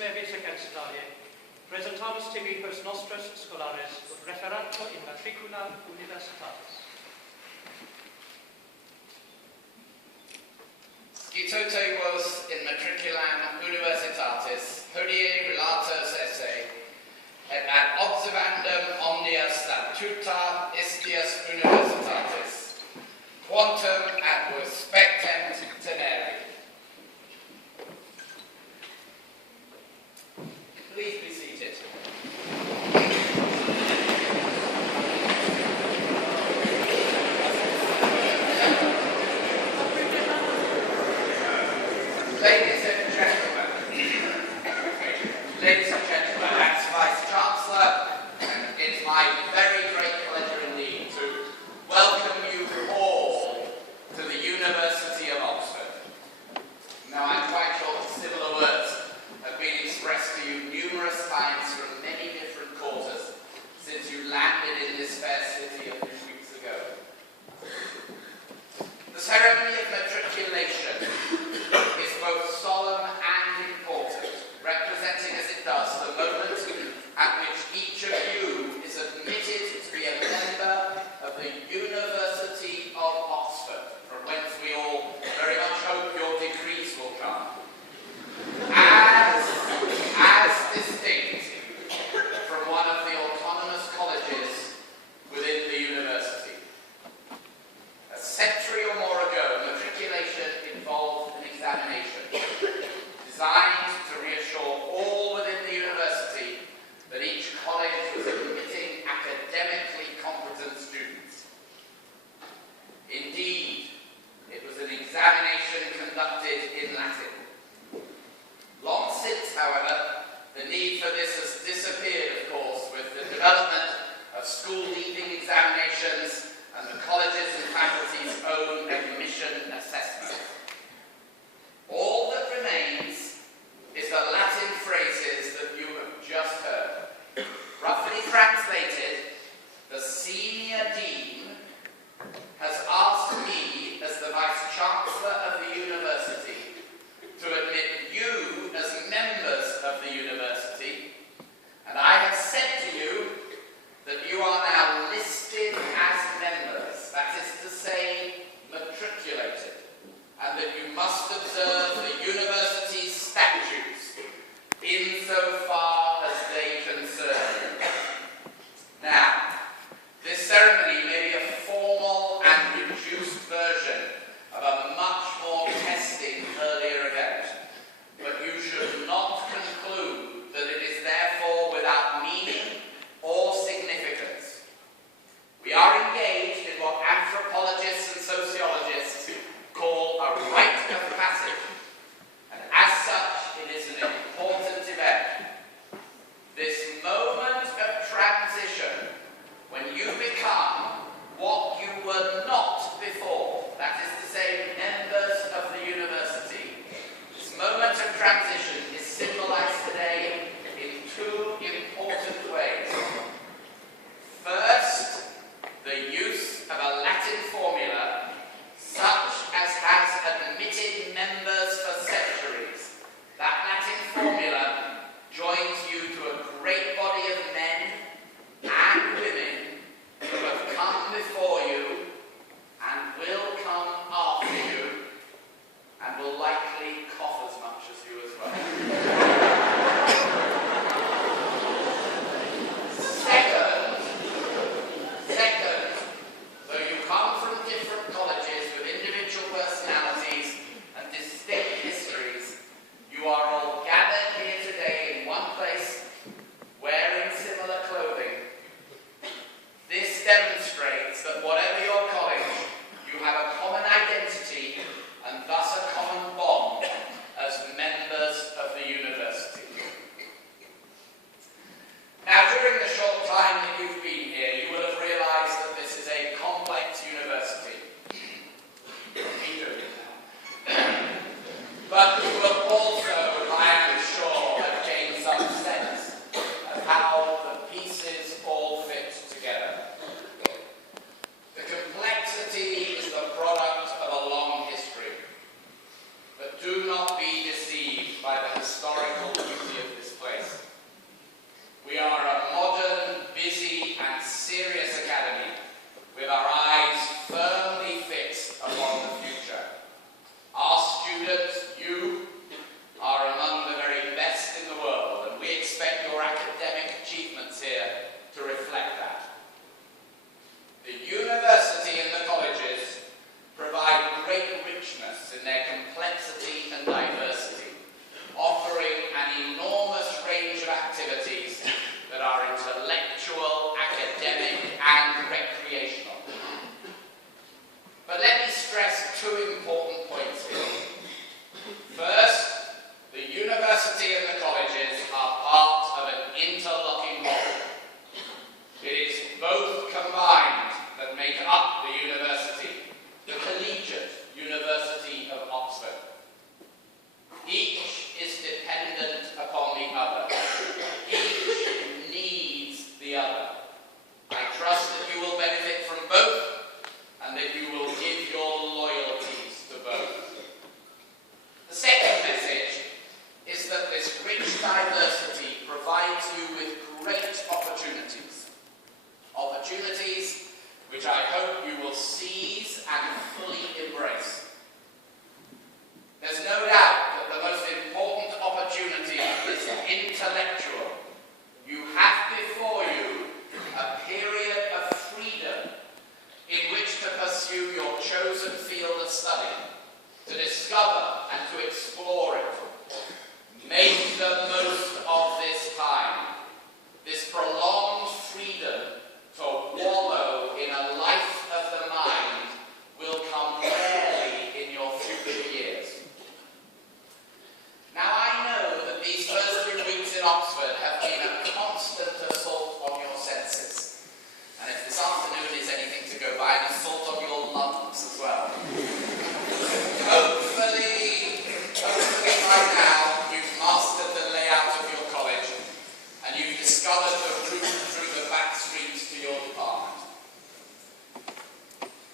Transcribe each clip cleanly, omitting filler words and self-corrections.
mevis ac ancillae, presentamus tibi post nostras scholares ut referato in matricula universitatis. Scitote vos in matriculam universitatis, hodie relatos esse, et ad observandum omnia statuta istias universitatis, quantum ad vos spectent teneri. Please be seated. Ladies and gentlemen, as Vice-Chancellor, it is my very great pleasure indeed to welcome you all to the University of Oxford. Now, I'm quite sure that similar words have been expressed to you numerous times from many different quarters since you landed in this fair city a few weeks ago. The ceremony of matriculation is both solemn and important, representing as it does the moment at which each of you is admitted to be a member of the University of Oxford, from whence we all very much hope your degrees will come. As distinct from one of the autonomous colleges within the university. A century or more ago, stress two important points here. First, the university and the colleges are part of an interlocking model. It is both combined that make up the university, the Collegiate University of Oxford. Each is dependent upon the other. Each needs the other. I trust that you will benefit from both and that you will give your loyalties to both. The second message is that this rich diversity provides you with great opportunities. Opportunities which I hope you will seize and fully embrace. There's no doubt that the most important opportunity is intellectual. You have before you a period of freedom in which to pursue your chosen field of study, to discover and to explore it. Make the most of this time, this prolonged freedom to wallow in a life of the mind will come rarely in your future years. Now I know that these first 3 weeks in Oxford have been a constant assault on your senses. And if this afternoon is anything to go by, an assault on your lungs as well. Hopefully by now you've mastered the layout of your college and you've discovered the route through the back streets to your department.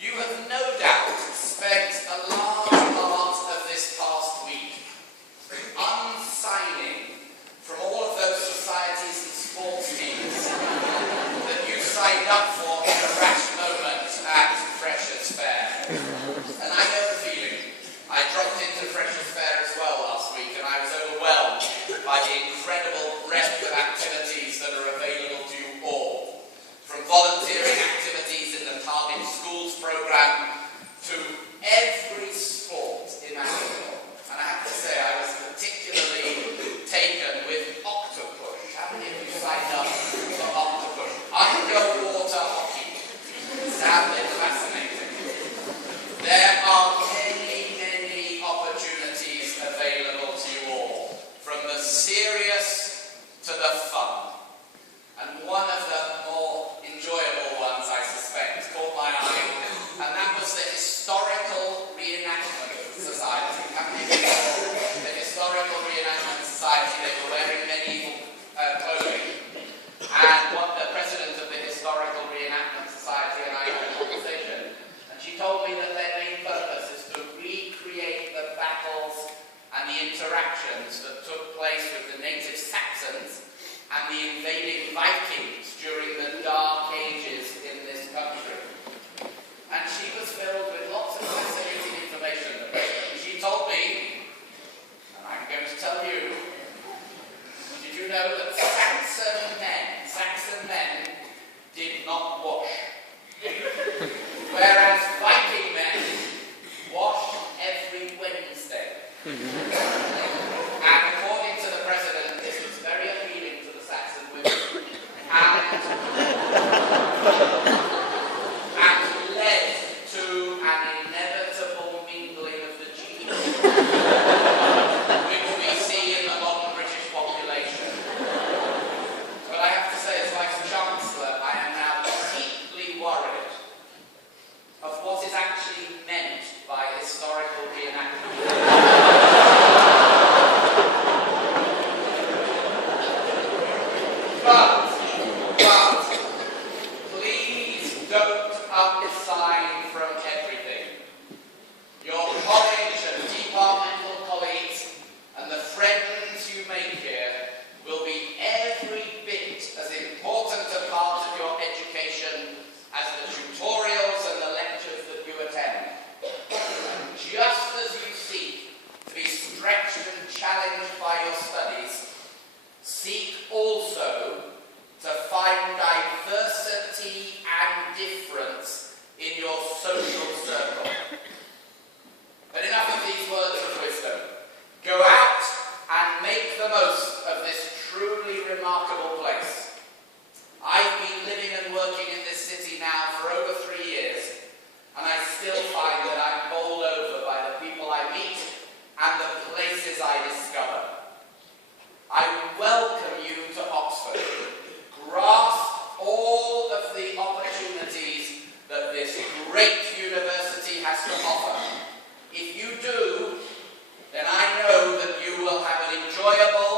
You have no doubt spent a large part of this past week unsigning from all of those societies and sports teams that you signed up for in a rash moment at Freshers' Fair. And I know the feeling. I dropped into Freshers' Fair as well last week and I was overwhelmed by the incredible breadth of activities that are available to you all. From volunteering activities in the Target Schools programme to every sport imaginable. And I have to say I was particularly taken with octopush. How many of you signed up for octopush? Underwater hockey. Sounded fascinating. There are many opportunities available to you all, from the serious to the fun. And one of the more enjoyable ones, I suspect, caught my eye, and that was the Historical Reenactment Society. How many of you saw the Historical Reenactment Society? They were wearing medieval clothing. And the president of the Historical Reenactment Society and I had a conversation, and she told me that their main purpose is to recreate the battles and the interactions that took place with the native Saxons and the invading Vikings during the Dark Ages in this country. And she was filled with lots of fascinating information. She told me, and I'm going to tell you, did you know that Saxon men did not wash? Whereas Viking men washed every Wednesday. And according to the president, this was very appealing to the Saxon women. And and the places I discover. I welcome you to Oxford. Grasp all of the opportunities that this great university has to offer. If you do, then I know that you will have an enjoyable